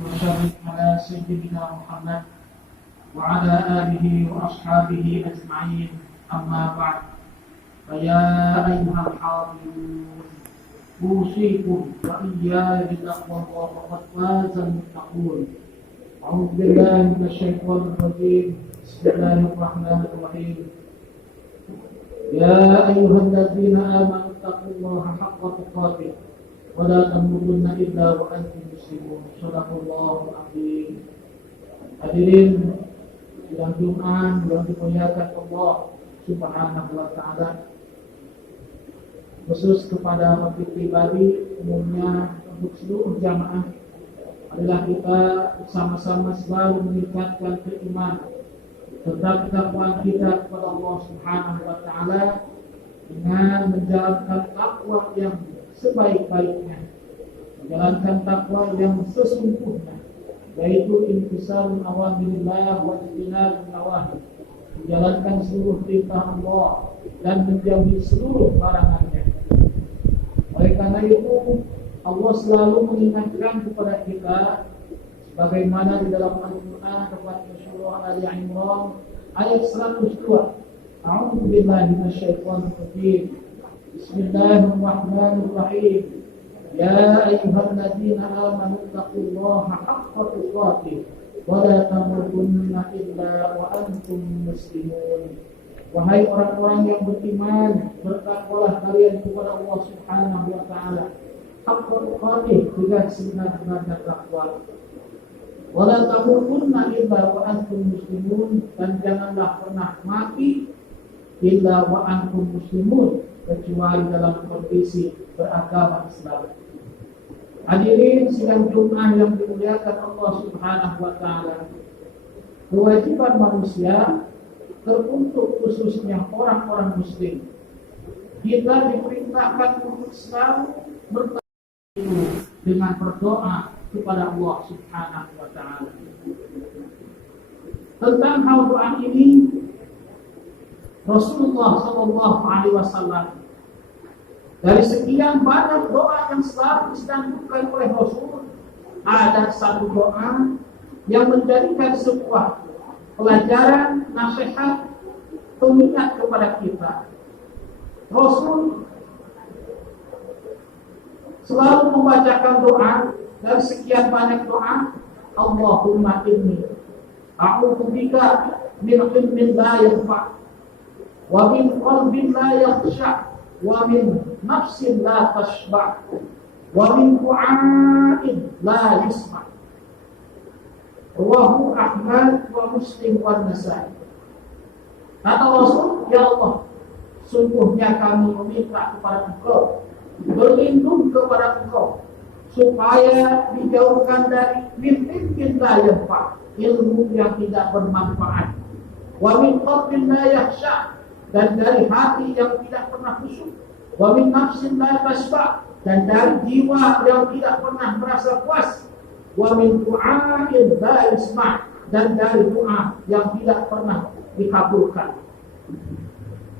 وسلم على سيدنا محمد وعلى آله وأصحابه أجمعين. أما بعد، فيا أيها الحاضرون أوصيكم وإياي بتقوى الله فقد فاز المتقون. أعوذ بالله من الشيطان الرجيم. بسم الله الرحمن الرحيم. يا أيها الذين آمنوا اتقوا الله حق تقاته ولا تموتن إلا وأنتم muslimun. Shadaqallahul azim. Hadirin sidang Jumat yang dimuliakan Allah Subhanahu wa taala, khusus kepada motif pribadi, umumnya untuk seluruh jamaah, adalah kita bersama-sama selalu meningkatkan keimanan serta ketakwaan kita kepada Allah Subhanahu wa taala dengan menjalankan takwa yang sebaik-baiknya, menjalankan takwa yang sesungguhnya, yaitu imtisalul awamirillah wa ijtinabun nawahi, menjalankan seluruh perintah Allah dan menjauhi seluruh larangannya. Oleh karena itu, Allah selalu mengingatkan kepada kita, sebagaimana di dalam Al-Quran tepatnya surah Ali Imran ayat 102. A'udzu billahi minasyaitonir rajim. Bismillahirrahmanirrahim. Ya ayyuhalladzina amanu taqullaha haqqa tuqatih wa la tamutunna illa wa antum muslimun. Wahai orang-orang yang beriman, bertakwalah kalian kepada Allah Subhanahu wa taala haqqa tuqatih, dengan sebenar-benarnya takwa. Wa la tamutunna illa wa antum muslimun, dan janganlah pernah mati illa wa antum muslimun, kecuali dalam kondisi beragama Islam. Hadirin sidang Jumat yang dimuliakan Allah Subhanahu wa taala, kewajiban manusia teruntuk khususnya orang-orang muslim. Kita diperintahkan untuk selalu berdoa dengan berdoa kepada Allah Subhanahu wa taala. Tentang hal doa ini, Rasulullah sallallahu alaihi wasallam, dari sekian banyak doa yang selalu disanjungkan oleh Rasul, ada satu doa yang menjadikan sebuah pelajaran, nasihat, pengingat kepada kita. Rasul selalu membacakan doa. Dari sekian banyak doa, Allahumma inni a'udzubika min ilmin la yanfa' wa min qalbin la yakhsha' wa min nafsin la tashba' wa min du'ain la yusma'. Rawahu Ahmad wa Muslim wa Nasai. Kata Rasul, ya Allah, sungguhnya kami meminta kepada Engkau, berlindung kepada Engkau, supaya dijauhkan dari min la yanfa', ilmu yang tidak bermanfaat, wa min qalbin la yakhsha', dan dari hati yang tidak pernah khusyuk, wa min nafsin la tashba', dan dari jiwa yang tidak pernah merasa puas, wa min du'ain la yusma', dan dari doa yang tidak pernah dikabulkan.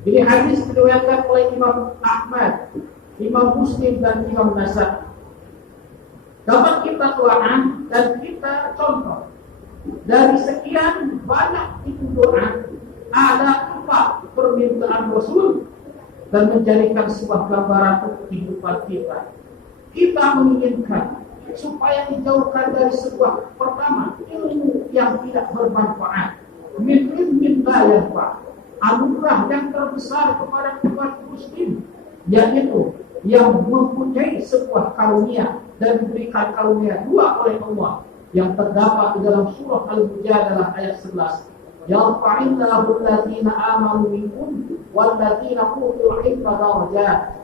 Ini hadis diriwayatkan oleh Imam Ahmad, Imam Muslim, dan Imam Nasai. Dapat kita tuangkan dan kita contoh. Dari sekian banyak itu doa, ada 4 permintaan Rasul dan menjadikan sebuah gambaran untuk kehidupan kita. Kita menginginkan supaya dijauhkan dari sebuah, pertama, ilmu yang tidak bermanfaat, min la yanfa', anugerah yang terbesar kepada umat muslim, yaitu yang mempunyai sebuah karunia dan diberikan karunia 2 oleh Allah, yang terdapat di dalam surah Al-Mujadalah ayat 11. Yarfa'illahu alladziina aamanu minkum walladziina utul 'ilma darajat.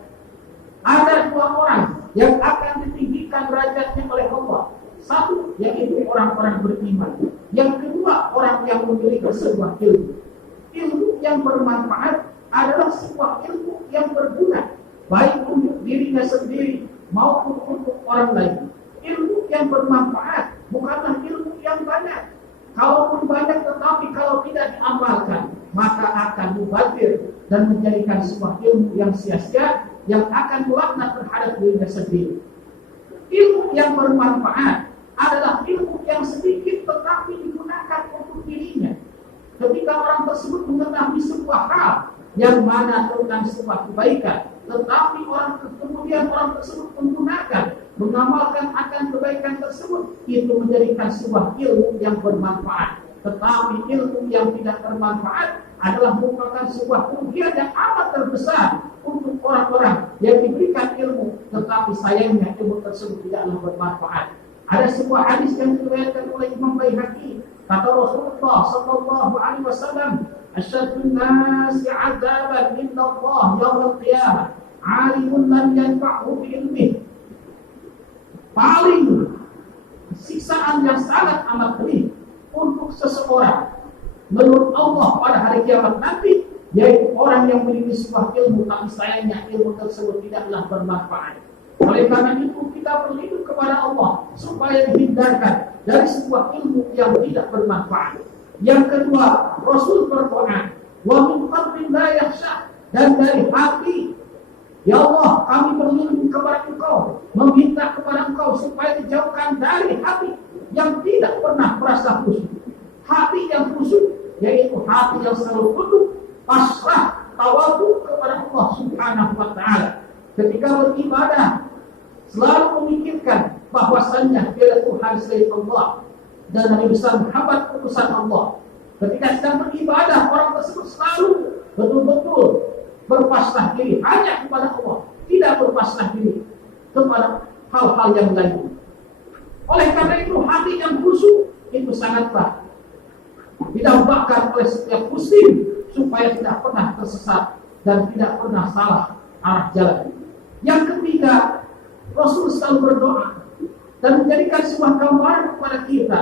Ada 2 orang yang akan ditinggikan derajatnya oleh Allah. Satu, yaitu orang-orang beriman. Yang kedua, orang yang memiliki sebuah ilmu. Ilmu yang bermanfaat adalah sebuah ilmu yang berguna, baik untuk dirinya sendiri maupun untuk orang lain. Ilmu yang bermanfaat bukanlah ilmu yang banyak. Kalaupun banyak tetapi kalau tidak diamalkan, maka akan mubazir dan menjadikan sebuah ilmu yang sia-sia, yang akan melaknat terhadap dirinya sendiri. Ilmu yang bermanfaat adalah ilmu ketika orang tersebut mengetahui sebuah hal yang mana tentang sebuah kebaikan, tetapi kemudian orang tersebut menggunakan, mengamalkan akan kebaikan tersebut, itu menjadikan sebuah ilmu yang bermanfaat. Tetapi ilmu yang tidak bermanfaat adalah merupakan sebuah kerugian yang amat terbesar untuk orang-orang yang diberikan ilmu, tetapi sayangnya ilmu tersebut tidaklah bermanfaat. Ada sebuah hadis yang diriwayatkan oleh Imam Baihaqi, kata Rasulullah sallallahu alaihi wasallam, "Asyaddun nasi 'adzaban inda Allah yaumil qiyamah, 'alimun lam yanfa'hu bi ilmihi." Paling siksaan yang sangat amat pedih untuk seseorang menurut Allah pada hari kiamat nanti, yaitu orang yang memiliki sebuah ilmu tapi sayangnya ilmu tersebut tidaklah bermanfaat. Oleh karena itu kita berlindung kepada Allah supaya dihindarkan dari sebuah ilmu yang tidak bermanfaat. Yang kedua, Rasul berdoa, wa min qalbin la yakhsha, dan dari hati, ya Allah, kami berlindung kepada Engkau, meminta kepada Engkau supaya dijauhkan dari hati yang tidak pernah merasa khusyuk. Hati yang khusyuk yaitu hati yang selalu tunduk, pasrah, tawadhu kepada Allah Subhanahu wa taala. Ketika beribadah selalu memikirkan bahwasannya tiada Tuhan selain Allah dan Nabi besar Muhammad utusan Allah. Ketika sedang beribadah, orang tersebut selalu betul-betul berpasrah diri hanya kepada Allah, tidak berpasrah diri kepada hal-hal yang lain. Oleh karena itu hati yang khusyuk itu sangatlah didambakan oleh setiap muslim supaya tidak pernah tersesat dan tidak pernah salah arah jalan. Yang ketiga, Rasul selalu berdoa dan menjadikan sebuah gambaran kepada kita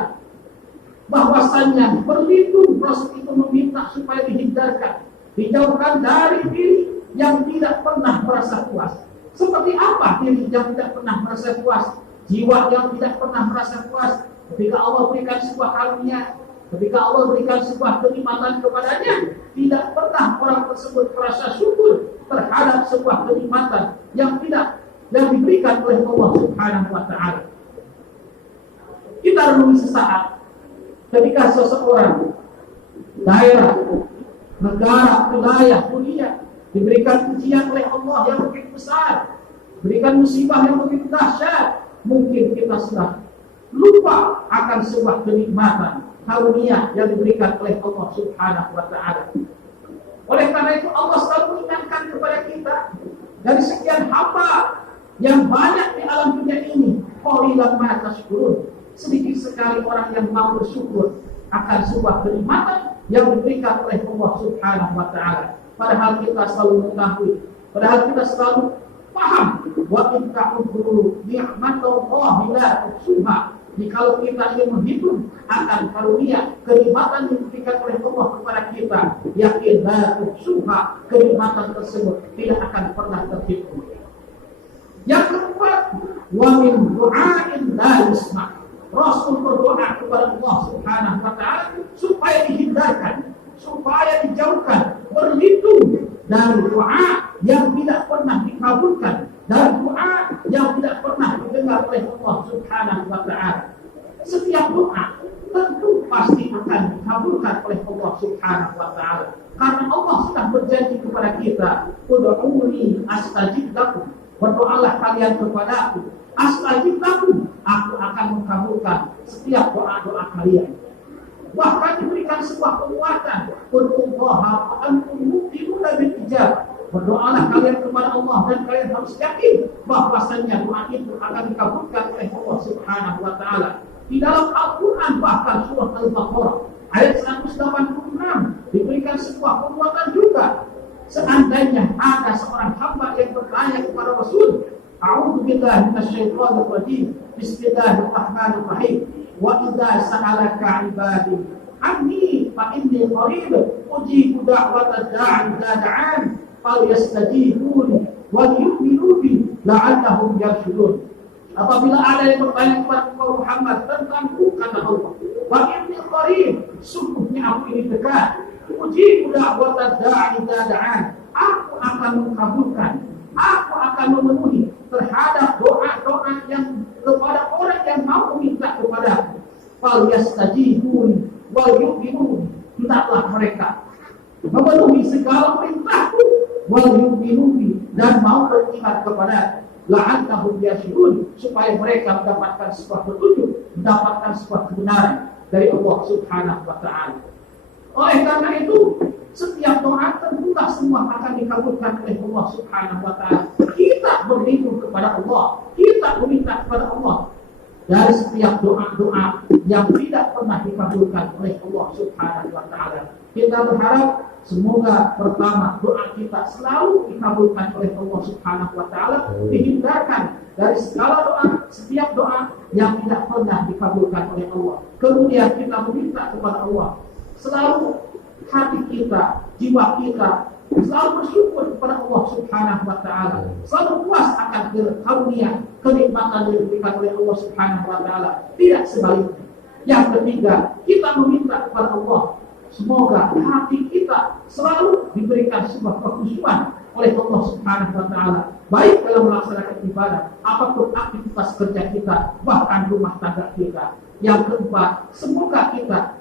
bahwasannya berlindung. Rasul itu meminta supaya dihindarkan, dijauhkan dari diri yang tidak pernah merasa puas. Seperti apa diri yang tidak pernah merasa puas? Jiwa yang tidak pernah merasa puas ketika Allah berikan sebuah karunia, ketika Allah berikan sebuah kenikmatan kepadanya, tidak pernah orang tersebut merasa syukur terhadap sebuah kenikmatan yang diberikan oleh Allah Subhanahu wa taala. Kita renungi sesaat ketika seseorang, daerah, negara, wilayah, dunia diberikan ujian oleh Allah yang begitu besar, berikan musibah yang begitu dahsyat, mungkin kita sudah lupa akan sebuah kenikmatan karunia yang diberikan oleh Allah Subhanahu wa taala. Oleh karena itu Allah selalu mengingatkan kepada kita dari sekian hamba yang banyak di alam dunia ini, qalilan ma tashkurun, sedikit sekali orang yang mau bersyukur akan sebuah kenikmatan yang diberikan oleh Allah Subhanahu wa taala. Padahal kita selalu mengetahui, padahal kita selalu paham, wa in ta'udhu ni'matallahi la tuhsuha. Jikalau kita ingin menghitung akan karunia kenikmatan yang diberikan oleh Allah kepada kita, yakin la tuhsuha, kenikmatan tersebut tidak akan pernah terhitung. Yang keempat, wa min du'ain la yusma'. Rasul berdoa kepada Allah Subhanahu wa taala supaya dihindarkan, supaya dijauhkan, berlindung dari doa yang tidak pernah dikabulkan, dari doa yang tidak pernah didengar oleh Allah Subhanahu wa taala. Setiap doa tentu pasti akan dikabulkan oleh Allah Subhanahu wa taala, karena Allah sudah berjanji kepada kita, ud'uuni astajib lakum, berdoalah kalian kepadaku, astajib lakum, aku akan mengabulkan setiap doa-doa kalian. Bahkan diberikan sebuah penguatan, Qudullaha wa antum muqinuna bil ijabah. Berdoalah kalian kepada Allah dan kalian harus yakin bahwasannya doa itu akan dikabulkan oleh Allah Subhanahu wa taala. Di dalam Al-Qur'an bahkan surah Al-Baqarah ayat 186 diberikan sebuah penguatan juga. Seandainya ada seorang hamba yang bertanya kepada Rasul, a'udzu billahi minasyaitonir rajim, bismillahirrahmanirrahim, wa idza sa'alaka 'ibadi anni fa inni qarib ujibu da'watad da'i idza da'an falyastajibuni wa yu'minu bi la'allahum yarshudun. Apabila ada yang bertanya kepada engkau Muhammad tentangku, kata Allah, wa inni qarib, sungguhnya aku ini dekat, ujibu da'watad da'i idza da'an, aku akan mengabulkan, aku akan memenuhi terhadap doa-doa yang kepada orang yang mau meminta kepada aku. Fal yastajibuni wal yu'minun hendaklah mereka memenuhi segala perintahku wal yu'minu dan mau beriman kepada la'annahum yashurun, supaya mereka mendapatkan sebuah petunjuk, mendapatkan sebuah kebenaran dari Allah Subhanahu wa taala. Oleh karena itu, setiap doa tentulah semua akan dikabulkan oleh Allah Subhanahu wa taala. Kita berlindung kepada Allah, kita meminta kepada Allah dari setiap doa-doa yang tidak pernah dikabulkan oleh Allah Subhanahu wa taala. Kita berharap semoga pertama doa kita selalu dikabulkan oleh Allah Subhanahu wa taala, dihindarkan dari segala doa, setiap doa yang tidak pernah dikabulkan oleh Allah. Kemudian kita meminta kepada Allah selalu hati kita, jiwa kita selalu bersyukur kepada Allah Subhanahu wa taala, selalu puas akan karunia, kenikmatan yang diberikan oleh Allah Subhanahu wa taala, tidak sebaliknya. Yang ketiga, kita meminta kepada Allah semoga hati kita selalu diberikan sebuah kekhusyuan oleh Allah Subhanahu wa taala, baik dalam melaksanakan ibadah, apapun aktivitas kerja kita, bahkan rumah tangga kita. Yang keempat, semoga kita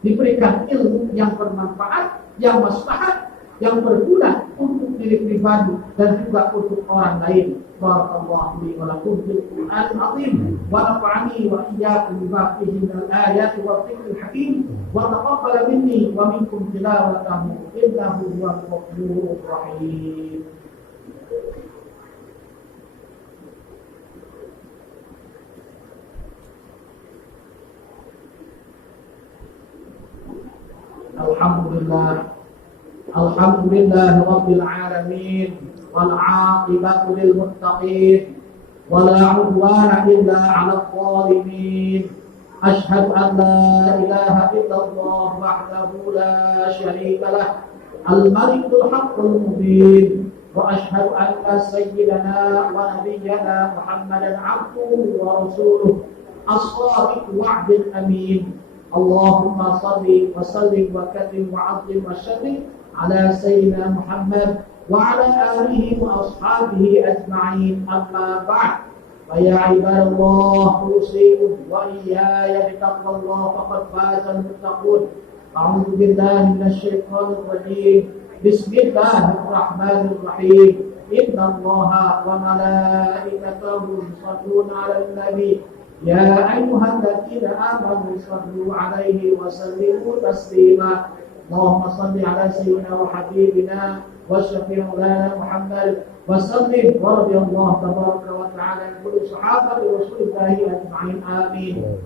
diberikan ilmu yang bermanfaat, yang maslahat, yang berguna untuk diri pribadi dan juga untuk orang lain. Barakallahu li wa lakum fil Qur'anil azim wa nafa'ani wa iyyakum bima fihi minal ayati wa dhikril hakim wa taqabbal minni wa minkum tilawatahu innahu huwal ghafurur rahim. Alhamdulillah rabbil alamin wal 'aqibatu lil muttaqin wa la 'udwana illa 'alal zalimin. Asyhadu an la ilaha illallah wahdahu la syarika lah, al-malikul haqqul mubin, wa asyhadu anna sayyidana wa nabiyyana Muhammadan 'abduhu wa rasuluh as-shadiqul wa'dil amin. Allahumma salli wa sallim wa karim wa azim wa sharif ala sayyidina Muhammad wa ala alihi wa ashabihi ajma'in, amma ba'd. Fa ya ibadallah, usikum wa iyaya bitaqwallah faqad fazal muttaqun. A'udzu billahi minasy syaithanir rajim. Bismillahirrahmanirrahim. Innallaha wa malaikatahu yusholluna 'alan nabi. Ya ayyuhalladzina amanu shallu 'alaihi wa sallimu taslima. Allahumma shalli 'ala sayyidina wa habibina wa syafi'ina Muhammad wa sallim wa radiyallahu tabaraka wa ta'ala an kulli sahabati rasulillahi ajma'in. Amin.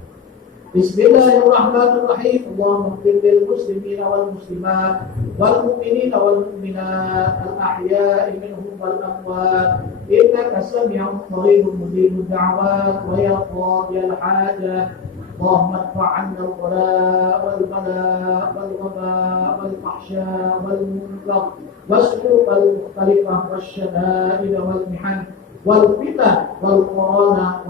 Bismillahirrahmanirrahim. Allahumma ighfir lil muslimina wal muslimat wal mu'minina wal mu'minat al ahya'i minhum wal amwat innaka sami'un qaribun mujibud da'wat wa ya qadiyal hajat. Allahumma adfa' 'anna al-ghala wal bala wal waba wal fahsya wal munkar wasruq al mukhtalifah wasyada'id wal mihan wal fitan wal corona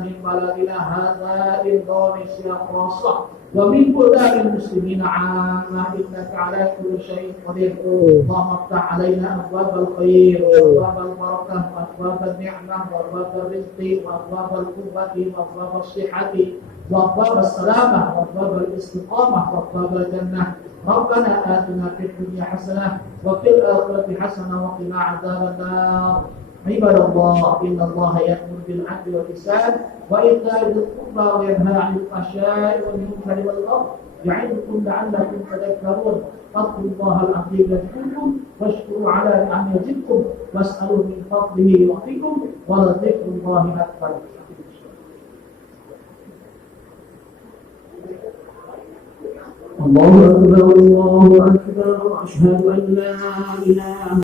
min baladina hadza Indonesia khassa wa min buldanil muslimina 'amma innaka 'ala kulli syai'in qadir. Allahumma iftah 'alaina abwabal khair wa abwabal barakah wa abwabal ni'mah wa abwabal rizqi wa abwabal quwwati wa abwabal sihhati wa abwabal salamah wa abwabal istiqamah wa abwabal jannah. Rabbana atina fid dunya hasanah wa fil akhirati hasanah wa qina 'adzaban nar. Ibadallah, innallaha ya'muru bil 'adli wal ihsan wa ita'i dzil qurba wa yanha 'anil fahsya'i wal munkari wal baghi ya'idukum la'allakum tadhakkarun. Fattaqullahal 'azim yadhkurkum washkuru 'ala ni'amihi yazidkum was'alu min fadlihi yu'tikum wa la dzikrullahi akbar. Allahu akbar, Allahu akbar, asyhadu an la ilaha